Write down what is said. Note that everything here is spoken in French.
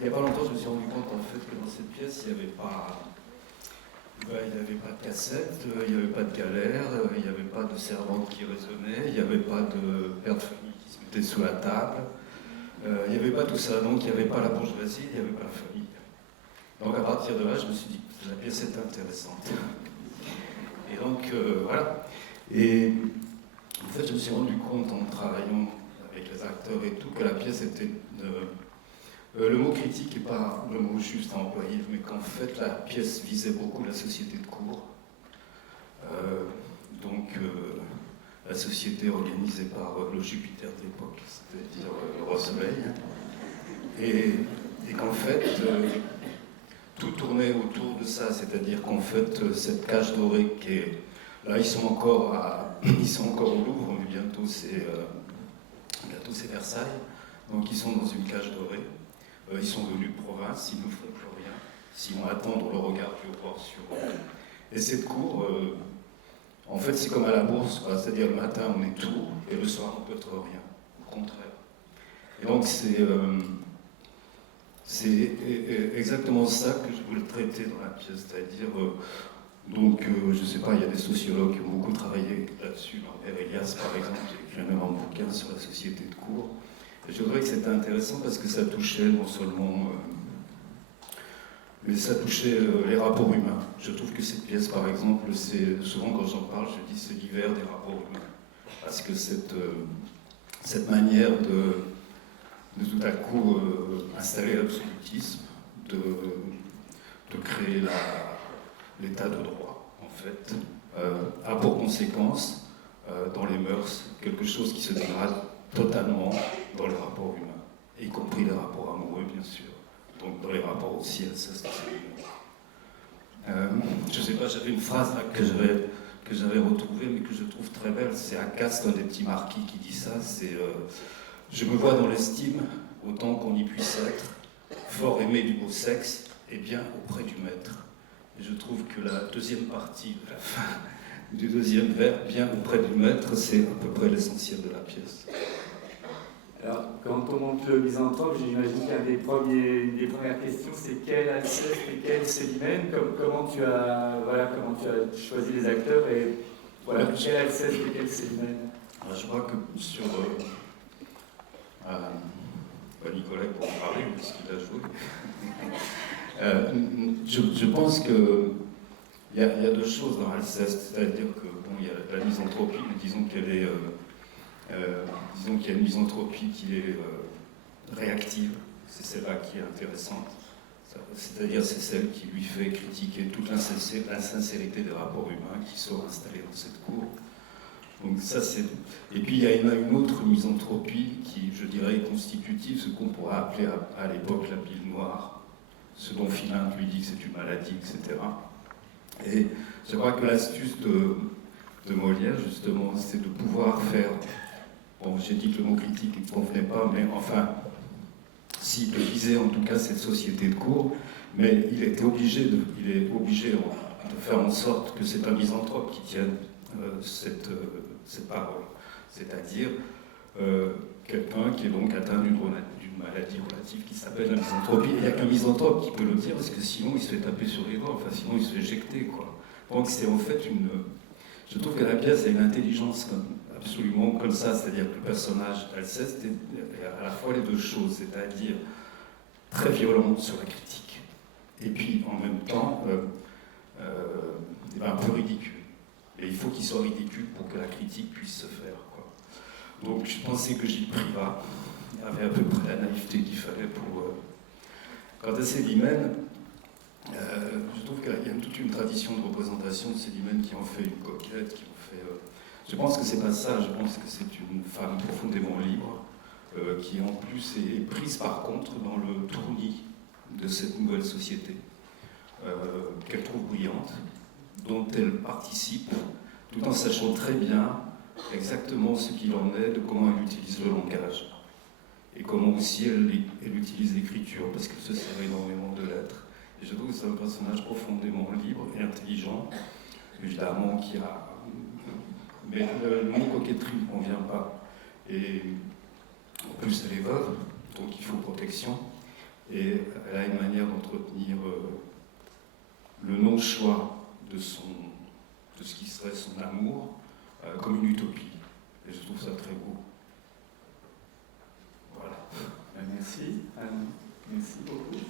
il n'y a pas longtemps, je me suis rendu compte en fait que dans cette pièce, il n'y avait pas de cassette, il n'y avait pas de galère, il n'y avait pas de servante qui résonnait, il n'y avait pas de père de famille qui se mettait sous la table, il n'y avait pas tout ça, donc il n'y avait pas la bourgeoisie, il n'y avait pas la famille. Donc à partir de là, je me suis dit que la pièce était intéressante. Et donc voilà. Et en fait, je me suis rendu compte en travaillant avec les acteurs et tout que la pièce était le mot critique n'est pas le mot juste à employer, mais qu'en fait la pièce visait beaucoup la société de cour. La société organisée par le Jupiter de l'époque, c'est-à-dire le roi soleil. Et qu'en fait, tout tournait autour de ça, c'est-à-dire qu'en fait, cette cage dorée qui est... Là, ils sont encore au Louvre, mais bientôt c'est Versailles. Donc ils sont dans une cage dorée. Ils sont venus de province, ils ne font plus rien, s'ils vont attendre le regard du roi sur eux. Et cette cour, en fait, c'est comme à la bourse, c'est-à-dire le matin on est tout, et le soir on peut être rien, au contraire. Et donc c'est exactement ça que je voulais traiter dans la pièce, c'est-à-dire, je ne sais pas, il y a des sociologues qui ont beaucoup travaillé là-dessus, Elias par exemple, qui vient même un bouquin sur la société de cour. Je trouvais que c'était intéressant parce que ça touchait non seulement, mais ça touchait les rapports humains. Je trouve que cette pièce, par exemple, c'est souvent quand j'en parle, je dis c'est l'hiver des rapports humains, parce que cette manière de tout à coup installer l'absolutisme, de créer l'état de droit, en fait, a pour conséquence dans les mœurs quelque chose qui se dégrade totalement dans les rapports humains, y compris les rapports amoureux, bien sûr. Donc dans les rapports aussi incestueux. Je ne sais pas, j'avais une phrase là que j'avais retrouvée, mais que je trouve très belle. C'est Acaste, un des petits marquis, qui dit ça. C'est je me vois dans l'estime, autant qu'on y puisse être, fort aimé du beau sexe, et bien auprès du maître. Et je trouve que la deuxième partie de la fin du deuxième vers, bien auprès du maître, c'est à peu près l'essentiel de la pièce. Alors, quand on monte le misanthrope, j'imagine qu'une des premières questions, c'est quel Alceste et quel Célimène, comment tu as choisi les acteurs et voilà, quel Alceste et quel Célimène. Alors, je crois que sur Nicolas pour en parler, parce qu'il a joué. Je pense que il y a deux choses dans Alceste, c'est-à-dire que il y a la misanthropie, mais disons qu'il y a une misanthropie qui est réactive, c'est celle-là qui est intéressante, c'est-à-dire c'est celle qui lui fait critiquer toute l'insincérité des rapports humains qui sont installés dans cette cour. Donc ça c'est... Et puis il y a une autre misanthropie qui, je dirais, est constitutive, ce qu'on pourrait appeler à l'époque la bile noire, ce dont Philinte lui dit que c'est une maladie, etc. Et je crois que l'astuce de Molière, justement, c'est de pouvoir faire... Bon, j'ai dit que le mot critique ne convenait pas, mais enfin, s'il visait en tout cas cette société de cour, mais il est obligé de faire en sorte que c'est un misanthrope qui tienne cette parole. C'est-à-dire quelqu'un qui est donc atteint d'une maladie relative qui s'appelle la misanthropie. Et il n'y a qu'un misanthrope qui peut le dire, parce que sinon il se fait taper sur les doigts, enfin sinon il se fait éjecter, quoi. Donc c'est en fait je trouve que la pièce a une intelligence absolument comme ça, c'est-à-dire que le personnage d'Alceste est à la fois les deux choses, c'est-à-dire très violent sur la critique, et puis en même temps un peu ridicule. Et il faut qu'il soit ridicule pour que la critique puisse se faire, quoi. Donc je pensais que Gilles Privat avait à peu près la naïveté qu'il fallait pour... Quant à Célimène, je trouve qu'il y a toute une tradition de représentation de Célimène qui en fait une coquette, qui en fait... Je pense que c'est pas ça, je pense que c'est une femme profondément libre, qui en plus est prise par contre dans le tournis de cette nouvelle société, qu'elle trouve brillante, dont elle participe, tout en sachant très bien exactement ce qu'il en est de comment elle utilise le langage, et comment aussi elle utilise l'écriture, parce qu'elle se sert énormément de lettres. Et je trouve que c'est un personnage profondément libre et intelligent, évidemment qui a... Mais le mot coquetterie ne convient pas. Et en plus, elle est veuve, donc il faut protection. Et elle a une manière d'entretenir le non-choix de ce qui serait son amour comme une utopie. Et je trouve ça très beau. Voilà. Merci. Merci beaucoup.